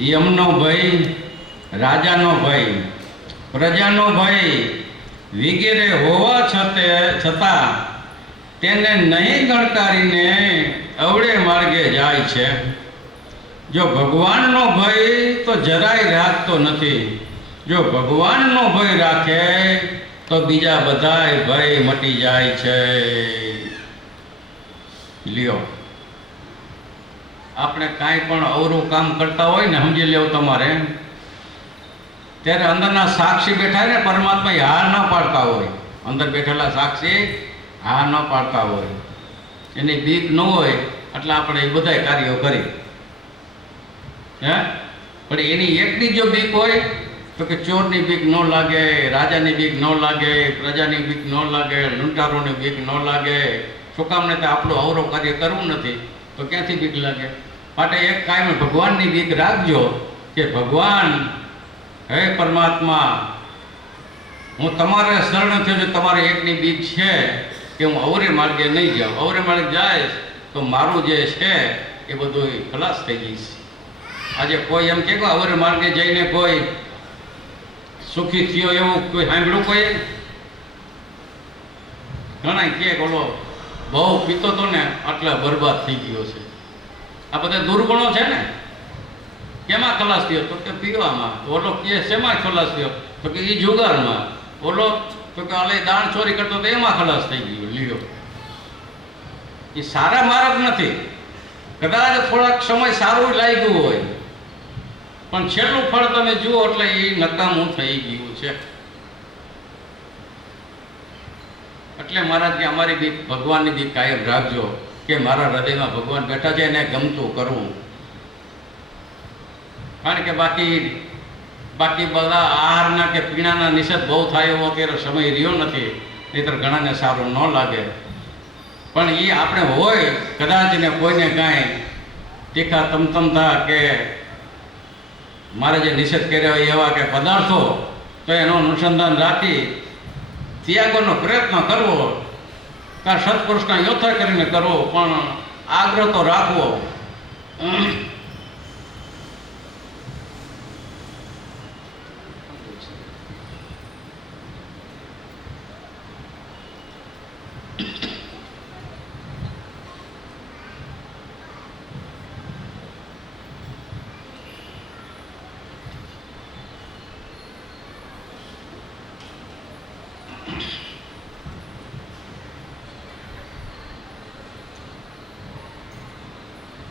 યમનો ભય, રાજાનો ભય, પ્રજાનો ભય વગેરે હોવા છતાં તેને નહીં ગણકારીને અવળે માર્ગે જાય છે. જો ભગવાનનો ભય તો જરાય રાખતો નથી. જો ભગવાનનો ભય રાખે તો બીજા બધાય ભય મટી જાય છે. લ્યો, આપણે કાંઈ પણ અવરું કામ કરતા હોય ને, સમજી લેવું તમારે, ત્યારે અંદરના સાક્ષી બેઠા ને પરમાત્મા હાર ન પાડતા હોય. અંદર બેઠેલા સાક્ષી હાર ન પાડતા હોય. એની બીક ન હોય એટલે આપણે એ બધાય કાર્યો કરી. પણ એની એકની જો બીક હોય તો કે ચોરની બીક ન લાગે, રાજાની બીક ન લાગે, પ્રજાની બીક ન લાગે, લૂંટારોની બીક ન લાગે. શું કામ ને આપણું અવરો કાર્ય કરવું નથી તો ક્યાંથી બીક લાગે? માટે એક કાયમ ભગવાનની બીક રાખજો કે ભગવાન, હે પરમાત્મા, હું તમારે શરણ થયો છું. તમારે એકની બીક છે કે હું અવરે માર્ગે નહીં જાઉં. અવરે માર્ગે જાય તો મારું જે છે એ બધું ખલાસ થઈ જઈશ. આજે કોઈ એમ કે અવરે માર્ગે જઈને કોઈ સુખી થયો એવું કોઈ સાંભળ્યું? કોઈ ઘણા કે બોલો બહુ પીતો તો ને આટલા બરબાદ થઈ ગયો છે. આ બધા દુર્ગુણો છે ને. કેમાં ખલાસ થયો? તો કે પીવામાં. ઓલો કે શેમાં ખલાસ થયો? તો કે એ જુગારમાં. ઓલો તો કે અલે દાણ ચોરી કરતો તો એમાં ખલાસ થઈ ગયો. લ્યો, એ સારા માર્ગ નથી. કદાચ થોડાક સમય સારું લાગ્યું હોય પણ છેલ્લું ફળ તમે જુઓ એટલે એ નકામું થઈ ગયું છે. એટલે મહારાજ કે અમારી બીક, ભગવાનની બીક કાયમ રાખજો કે મારા હૃદયમાં ભગવાન બેઠા છે એને ગમતું કરવું. કારણ કે બાકી બધા આહારના કે પીણાના નિષેધ બહુ થાય એવો અત્યારે સમય રહ્યો નથી. નહીંતર ઘણાને સારું ન લાગે. પણ એ આપણે હોય કદાચ ને કોઈને કાંઈ તીખા તમતમતા કે મારે જે નિષેધ કર્યા હોય એવા કે પદાર્થો, તો એનું અનુસંધાન રાખી ત્યાગોનો પ્રયત્ન કરવો. કાં સત્પુરુષના યોથા કરીને કરવો, પણ આગ્રહ તો રાખવો.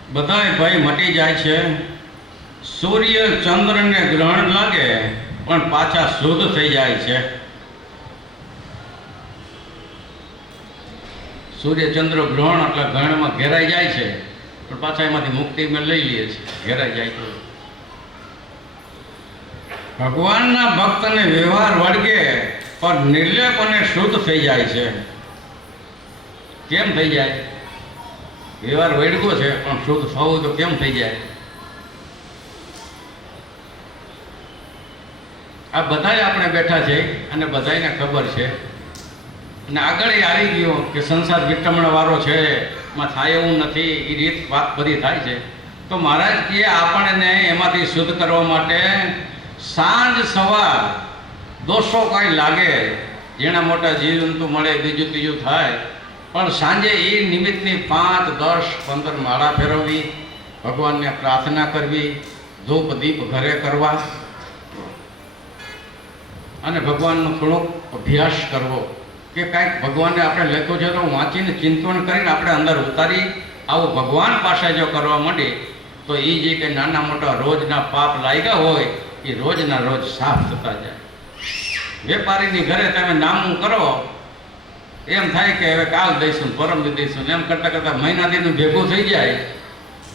બધાય ભય મટી જાય છે. સૂર્ય ચંદ્રને ગ્રહણ લાગે પણ પાછા શુદ્ધ થઈ જાય છે. સૂર્ય ચંદ્ર ગ્રહણ એટલે ગ્રહણમાં ઘેરાઈ જાય છે પણ પાછા એમાંથી મુક્તિ મેં લઈ લઈએ છીએ. ઘેરાઈ જાય તો ભગવાનના ભક્તને વ્યવહાર વળગે પણ નિર્લેપ અને શુદ્ધ થઈ જાય છે. કેમ થઈ જાય? વ્યવહાર વળગો છે પણ શુદ્ધ થવું તો કેમ થઈ જાય? આ બધાય આપણે બેઠા છે અને બધાયને ખબર છે અને આગળ એ આવી ગયો કે સંસાર વિટમણ વાળો છે, એમાં થાય એવું નથી. એ રીત વાત બધી થાય છે. તો મહારાજ કહે આપણને એમાંથી શુદ્ધ કરવા માટે સાંજ સવાર દોષો કાંઈ લાગે, જેના મોટા જીવજંતુ મળે, બીજું ત્રીજું થાય, પણ સાંજે એ નિમિત્તની 5, 10, 15 માળા ફેરવવી, ભગવાનને પ્રાર્થના કરવી, ધૂપ દીપ ઘરે કરવા અને ભગવાનનો થોડોક અભ્યાસ કરવો કે કાંઈક ભગવાનને આપણે લખ્યું છે તો વાંચીને ચિંતન કરીને આપણે અંદર ઉતારી આવું ભગવાન પાસે જો કરવા માંડે તો એ જે કંઈ નાના મોટા રોજના પાપ લાગ્યા હોય એ રોજના રોજ સાફ થતા જાય. વેપારીની ઘરે તમે નામું કરો એમ થાય કે હવે કાલ દઈશું, પરમ દઈશું, એમ કરતાં કરતાં મહિના દીનું ભેગું થઈ જાય.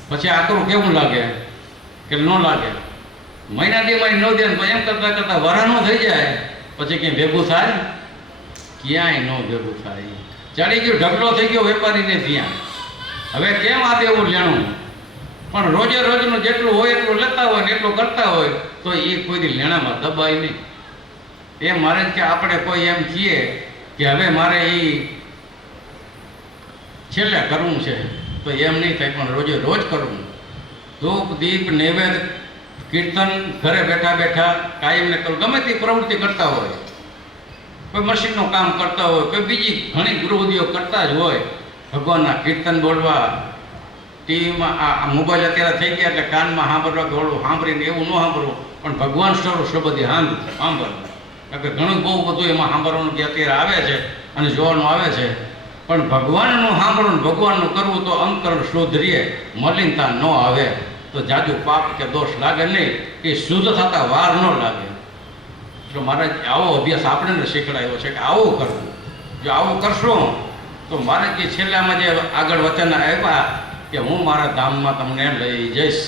પછી આકરું કેવું લાગે કે ન લાગે? મહિના દીમાં ન દે તો એમ કરતાં કરતાં વરાનું થઈ જાય. પછી ક્યાંય ભેગું થાય? ક્યાંય ન ભેગું થાય. ચડી ગયું, ઢગલો થઈ ગયો વેપારીને ત્યાં. હવે કેમ આ દેવું લેણું? પણ રોજે રોજનું જેટલું હોય એટલું લેતા હોય ને એટલું કરતા હોય તો એ કોઈ લેણામાં દબાય નહીં. એ મારે કે આપણે કોઈ એમ કહીએ કે હવે મારે એ છેલ્લે કરવું છે તો એમ નહીં થાય, પણ રોજે રોજ કરવું. ધૂપ દીપ નૈવેદ્ય કીર્તન ઘરે બેઠા બેઠા કાયમ ને કરું ગમે તે પ્રવૃત્તિ કરતા હોય, કોઈ મશીનનું કામ કરતા હોય, કોઈ બીજી ઘણી ગૃહુદ્યોગ કરતા જ હોય, ભગવાનના કીર્તન બોલવા, ટીવીમાં આ મોબાઈલ અત્યારે થઈ ગયા એટલે કાનમાં સાંભળવા કે ઓલું સાંભળીને એવું ન સાંભળવું, પણ ભગવાન સ્વરૂપ શબ્દથી સાંભળવું. કારણ કે ઘણું બહુ બધું એમાં સાંભળવાનું જે અત્યારે આવે છે અને જોવાનું આવે છે, પણ ભગવાનનું સાંભળવું ભગવાનનું કરવું તો અંતકરણ શુદ્ધ રહે, મલિનતા ન આવે, તો જાજુ પાપ કે દોષ લાગે નહીં, એ શુદ્ધ થતા વાર ન લાગે. એટલે મારે આવો અભ્યાસ આપણને શીખડાયો છે કે આવું કરવું. જો આવું કરશો તો મારે જે છેલ્લામાં જે આગળ વચન આવ્યા કે હું મારા ધામમાં તમને લઈ જઈશ,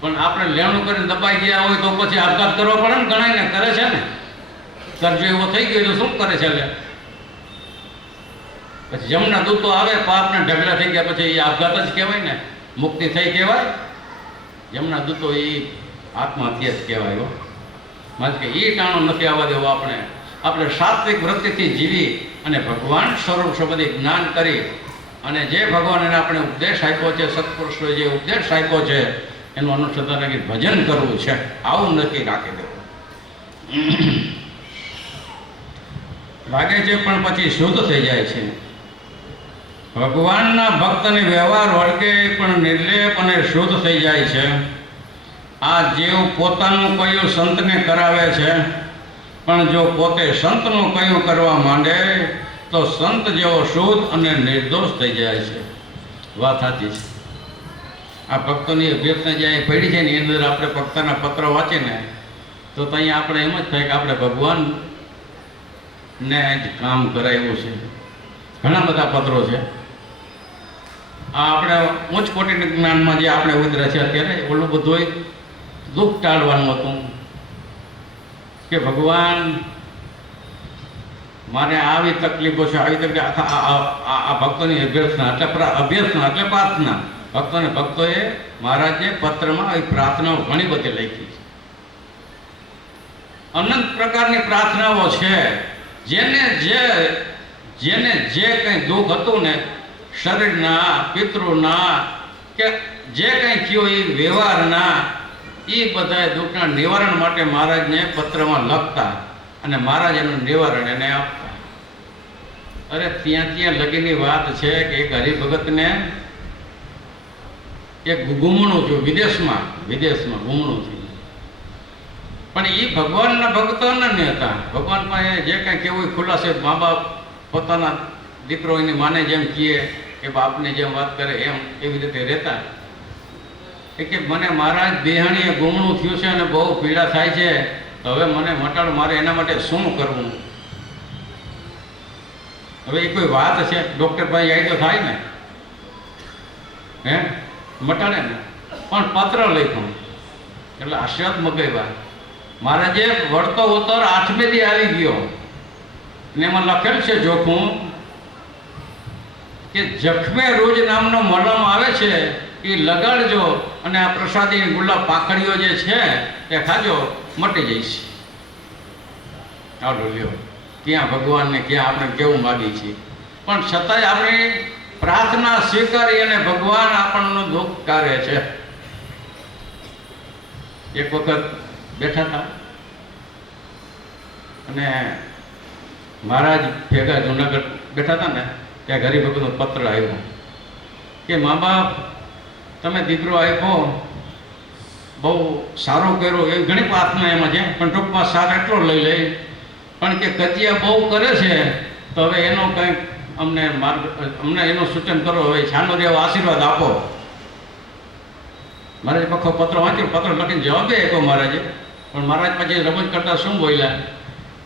પણ આપણે લેણું કરીને દબાઈ ગયા હોય તો પછી આપઘાત કરવો પડે ને. ઘણાને કરે છે ને, કરજો એવો થઈ ગયો તો શું કરે છે? પછી જમના દૂતો આવે, પાપના ઢગલા થઈ ગયા, પછી એ આપઘાત જ કહેવાય ને, મુક્તિ થઈ કહેવાય? જમના દૂતો એ આત્મહત્યા જ કહેવાય. માટે કે એ ટાણું નથી આવવા દેવો. આપણે સાત્વિક વૃત્તિથી જીવી અને ભગવાન સ્વરૂપ સંબંધી જ્ઞાન કરી અને જે ભગવાનને આપણે ઉપદેશ આપ્યો છે, સત્પુરુષોએ જે ઉપદેશ આપ્યો છે એનું અનુસંધાન કરી ભજન કરવું છે, આવું નક્કી રાખી દેવું. લાગે છે પણ પછી શુદ્ધ થઈ જાય છે. ભગવાનના ભક્તને વ્યવહાર વળગે પણ નિર્લેપ અને શુદ્ધ થઈ જાય છે. આ જીવ પોતાનું કયું સંતને કરાવે છે, પણ જો પોતે સંતનું કયું કરવા માંડે તો સંત જેવો શુદ્ધ અને નિર્દોષ થઈ જાય છે. વાત સાચી છે. આ ભક્તોની અભ્યર્થના જ્યાં પડી છે ને એની અંદર આપણે ભક્તના પત્ર વાંચીને તો ત્યાં આપણે એમ જ થાય કે આપણે ભગવાનને જ કામ કરાવ્યું છે. ઘણા બધા પત્રો છે. આ આપણે ઉચ્ચ કોટીના જ્ઞાનમાં જે આપણે ઉતર્યા છે અત્યારે, ઓલું બધું દુઃખ ટાળવાનું હતું કે ભગવાન મારે આવી તકલીફો છે, આવી તકલીફ. આ ભક્તોની અભ્યર્થના એટલે પ્રાર્થના. ભક્તોએ મહારાજે પત્રમાં આવી પ્રાર્થનાઓ ઘણી બધી લખી છે. અનંત પ્રકારની પ્રાર્થનાઓ છે. જેને જે કંઈ દુઃખ હતું ને, શરીરના, પિતૃના કે જે કંઈ થયું એ વ્યવહારના, એ બધા દુઃખના નિવારણ માટે મહારાજને પત્રમાં લખતા અને મહારાજ એનું નિવારણ એને આપતા. અરે ત્યાં લગીની વાત છે કે એક હરિભગતને એક ગુમણું થયું વિદેશમાં ગુમણું થયું. પણ એ ભગવાનના ભક્તો ન હતા. ભગવાન પાસે જે કાંઈ કેવું ખુલાસે મા બાપ પોતાના દીકરો એની માને જેમ કહે કે બાપને જેમ વાત કરે એમ એવી રીતે રહેતા. કે મને મહારાજ બેહાણીએ ગુમણું થયું છે અને બહુ પીડા થાય છે, તો હવે મને મટાડ, મારે એના માટે શું કરવું? હવે એ કોઈ વાત છે? ડૉક્ટર પાસે આવી તો થાય ને, હે મટાડે ને. પણ પત્ર લખ્યું એટલે આશીર્વાદ મગાવ્યા. મહારાજે વળતો ઉત્તર 8મે દી આવી ગયો ને એમાં લખેલ છે જોખું કે જખમે રોજ નામનો મલમ આવે છે એ લગાડજો અને આ પ્રસાદી ગુલાબ પાંખડીઓ જે છે તે ખાજો, મટી જઈશ. આવડો લ્યો, ક્યાં ભગવાનને ક્યાં આપણે કેવું માગીએ છીએ, પણ છતાંય આપણી પ્રાર્થના સ્વીકારી અને ભગવાન આપણનું દુઃખ કાઢે છે. એક વખત બેઠા હતા અને મહારાજ ભેગા જુનાગઢ બેઠા હતા ને, ત્યાં હરિભગતનો પત્ર આવ્યો કે મા બાપ તમે દીકરો આપ્યો, બહુ સારો કર્યો, એવી ઘણી પ્રાર્થના એમાં છે, પણ ટૂંકમાં સાર એટલો લઈ લે પણ કે કજિયા બહુ કરે છે, તો હવે એનો કંઈક અમને એનું સૂચન કરો, હવે છાનો એવો આશીર્વાદ આપો. મહારાજ પખો પત્ર વાંચ્યો, પત્ર લખીને જવાબ આપ્યો મહારાજે. પણ મહારાજ પછી રમત કરતા શું બોલ્યા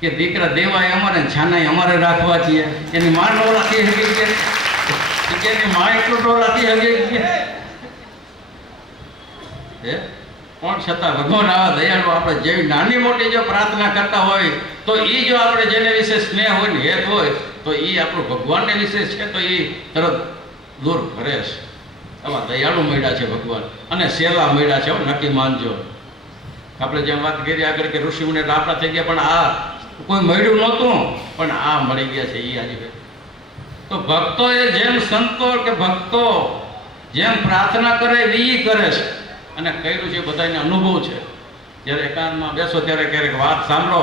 કે દીકરા દેવાય અમારે, છાનાય અમારે રાખવા છીએ. એની માં નો રાખી હકી કે એની માં એટલું નો રાખી હકી કે પણ છતાં ભગવાન આવા દયાળુ, આપણે જેવી નાની મોટી જો પ્રાર્થના કરતા હોય તો એ જો આપણે જેને વિશે સ્નેહ હોય ને હેત હોય તો એ આપણું ભગવાનને વિશે છે તો એ તરત દૂર કરે છે. આવા દયાળુ મળ્યા છે ભગવાન અને સેવા મળ્યા છે. નક્કી માનજો. આપણે જેમ વાત કરી આગળ કે ઋષિમુનિ રાપડા થઈ ગયા, પણ આ કોઈ મળ્યું નહોતું, પણ આ મળી ગયા છે એ આજે. તો ભક્તોએ જેમ સંતો કે ભક્તો જેમ પ્રાર્થના કરે એવી કરે છે. અને કર્યું છે બધાને અનુભવ છે. જ્યારે એકાંતમાં બેસો ત્યારે ક્યારેક વાત સાંભળો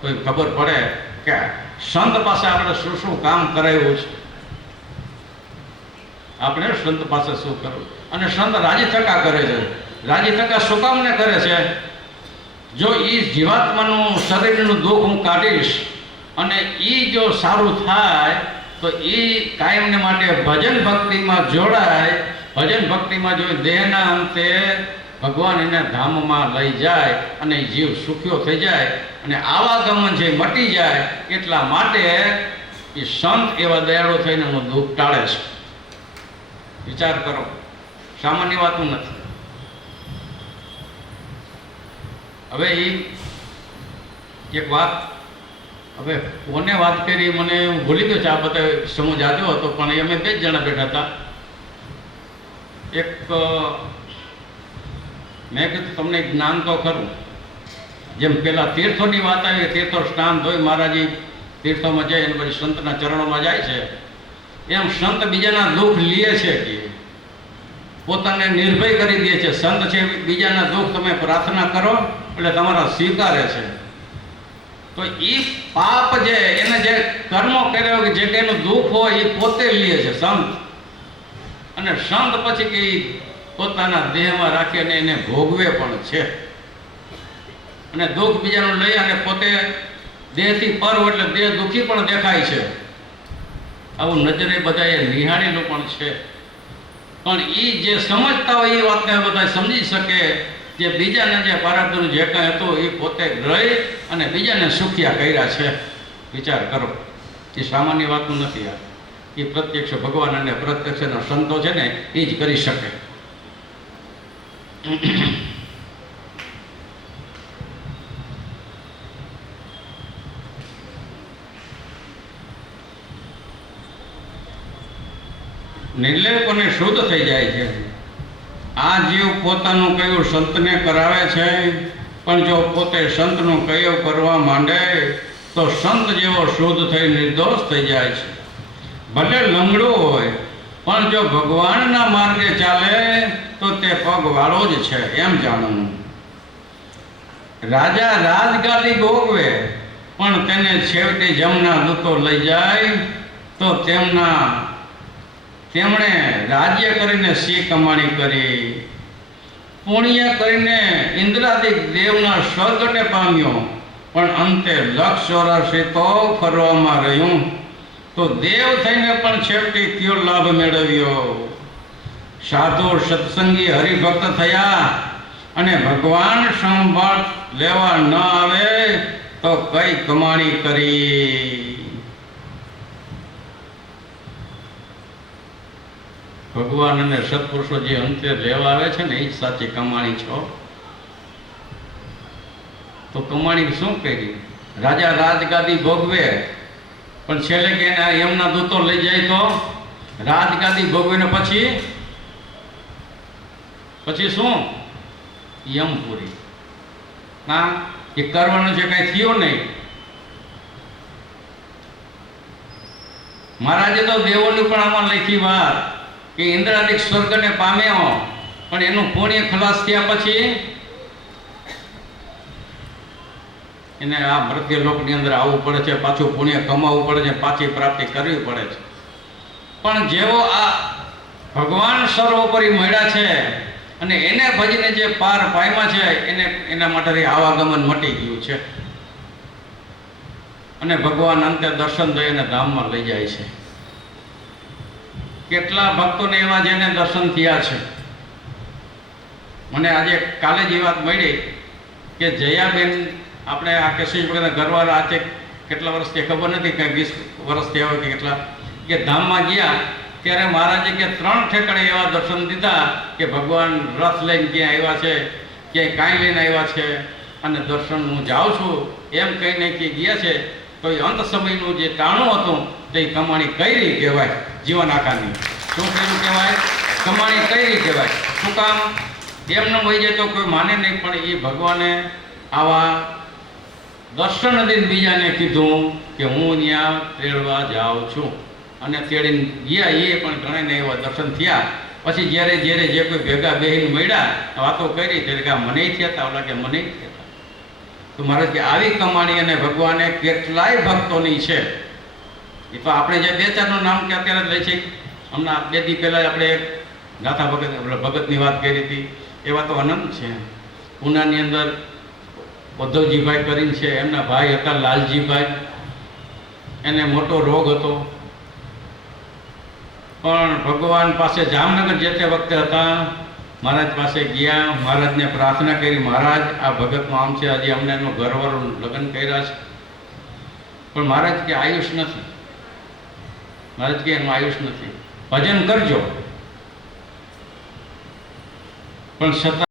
તો એ ખબર પડે કે સંત પાસે આપણે શું શું કામ કરાયું છે, આપણે સંત પાસે શું કરવું. અને સંત રાજી થકા કરે છે. રાજી થકા શું કામને કરે છે? જો એ જીવાત્માનું શરીરનું દુઃખ હું કાઢીશ અને એ જો સારું થાય તો એ કાયમને માટે ભજન ભક્તિમાં જોડાય. ભજન ભક્તિમાં જો દેહના અંતે ભગવાન એને ધામમાં લઈ જાય અને એ જીવ સુખ્યો થઈ જાય અને આવાગમન છે મટી જાય. એટલા માટે એ સંત એવા દયાળુ થઈને હું દુઃખ ટાળે છે. વિચાર કરો, સામાન્ય વાતું નથી. હવે એ એક વાત, હવે કોને વાત કરી મને હું ભૂલી ગયો છે. આ બધા સમૂહ જાજો હતો પણ એ અમે 2 જ જણા બેઠા હતા. એક મેં કીધું તમને જ્ઞાન તો ખરું. જેમ પેલા તીર્થોની વાત આવી, તીર્થો સ્નાન ધોઈ મહારાજી તીર્થોમાં જાય અને પછી સંતના ચરણોમાં જાય છે, એમ સંત બીજાના દુઃખ લે છે કે પોતાને નિર્ભય કરી દે છે. સંત છે બીજાના દુઃખ તમે પ્રાર્થના કરો એટલે તમારા સ્વીકારે છે. તો એ પાપ જે એને જે કર્મો કર્યો કે જે કંઈનું દુઃખ હોય એ પોતે લે છે સંત. અને સંત પછી કે પોતાના દેહમાં રાખી અને એને ભોગવે પણ છે. અને દુઃખ બીજાનું લઈ અને પોતે દેહથી પર એટલે દેહ દુઃખી પણ દેખાય છે. આવું નજરે બધાએ નિહાળેલું પણ છે. પણ એ જે સમજતા હોય એ વાતને બધા સમજી શકે. જે બીજાને જે પારાબ્રહ્મનું જે કાંઈ હતું એ પોતે રહી અને બીજાને સુખિયા કર્યા છે. વિચાર કરો, એ સામાન્ય વાતનું નથી. આ એ પ્રત્યક્ષ ભગવાન અને પ્રત્યક્ષના સંતો છે ને એ જ કરી શકે. નિર્લેપ અને શુદ્ધ થઈ જાય છે. આ જીવ પોતાનું કયું સંતને કરાવે છે, પણ જો પોતે સંતનું કયું કરવા માંડે તો સંત જેવો શુદ્ધ થઈ નિર્દોષ થઈ જાય છે. ભલે લંગડો હોય પણ જો ભગવાનના માર્ગે ચાલે તો તે પગવાળો જ છે એમ જાણવું. રાજા રાજગાદી ભોગવે પણ તેને છેવટે જમના દૂતો લઈ જાય તો તેમણે રાજ્ય કરીને શી કમાણી કરી. પુણ્ય કરીને ઇન્દ્રાદિક દેવના સ્વર્ગને પામ્યો પણ અંતે 184 તો ફરવામાં રહ્યું. તો દેવ થઈને પણ છેવટે કયો લાભ મેળવ્યો. સાધુ સત્સંગી હરિભક્ત થયા અને ભગવાન સંભાળ લેવા ન આવે તો કઈ કમાણી કરી. ભગવાન અને સત્પુરુષો જે અંતે લેવા આવે છે ને એ જ સાચી કમાણી છો. તો કમાણી શું કરી? રાજા રાજગાદી ભોગવે પણ છેલ્લે કે એમના દૂતો લઈ જાય તો રાજગાદી ભોગવીને પછી શું? યમપુરી. ના, એ કરવાનું છે કઈ થયું નહીં. મહારાજે તો દેવોની પણ આમાં લખી વાત કે ઇન્દ્રાદિક સ્વર્ગને પામ્યો પણ એનું પુણ્ય ખલાસ થયા પછી એને આ મૃત્યુ લોકની અંદર આવવું પડે છે, પાછું પુણ્ય કમાવવું પડે છે, પાછી પ્રાપ્તિ કરવી પડે છે. પણ જેવો આ ભગવાન સર્વોપરી મળ્યા છે અને એને ભજીને જે પાર પામ્યા છે એના માટે આવાગમન મટી ગયું છે અને ભગવાન અંતે દર્શન દઈ અને ધામમાં લઈ જાય છે. કેટલા ભક્તોને એવા જેને દર્શન થયા છે. મને આજે કાલે જ એ વાત મળી કે જયાબેન, આપણે આ કેશવી ભગતના ઘરવાળા આજે કેટલા વર્ષથી ખબર નથી, કંઈ 20 વર્ષથી આવે કે કેટલા, કે ધામમાં ગયા ત્યારે મહારાજે કે 3 ઠેકાણે એવા દર્શન દીધા કે ભગવાન રથ લઈને ક્યાં આવ્યા છે, ક્યાંય કાંઈ લઈને આવ્યા છે અને દર્શન હું જાઉં છું એમ કહીને કે ગયા છે. તો એ અંત સમયનું જે ટાણું હતું તે કમાણી કરી કહેવાય. જીવન આકારની શું કર્યું કહેવાય? કમાણી કરી કહેવાય. શું કામ? એમને વહી જાય તો કોઈ માને નહીં, પણ એ ભગવાને આવા દર્શન દઈને બીજાને કીધું કે હું ત્યાં તેડવા જાઉં છું અને તેડીને ગયા. એ પણ ઘણાને એવા દર્શન થયા પછી જ્યારે જ્યારે જે કોઈ ભેગા બેહીને મળ્યા વાતો કરી ત્યારે કે આ મને થયા ઓલા કે મને થયા. તો મહારાજ કે આવી કમાણી અને ભગવાને કેટલાય ભક્તોની છે. એ તો આપણે જે બે ચારનું નામ કે અત્યારે જ લઈ છે. હમણાં 2 દી પહેલાં આપણે ગાથા ભગતની વાત કરી હતી. એવા તો અનંત છે. પૂનાની અંદર ઉદ્ધવજીભાઈ કરીને છે, એમના ભાઈ હતા લાલજીભાઈ. એને મોટો રોગ હતો, પણ ભગવાન પાસે જામનગર જે તે વખતે હતા, મહારાજ પાસે ગયા, મહારાજને પ્રાર્થના કરી, મહારાજ આ ભગતનું આમ છે, હજી અમને એનું ઘરવાળું લગ્ન કર્યા છે, પણ મહારાજ કે આયુષ નથી. મહારાજ કે એનું આયુષ નથી, ભજન કરજો. પણ છતાં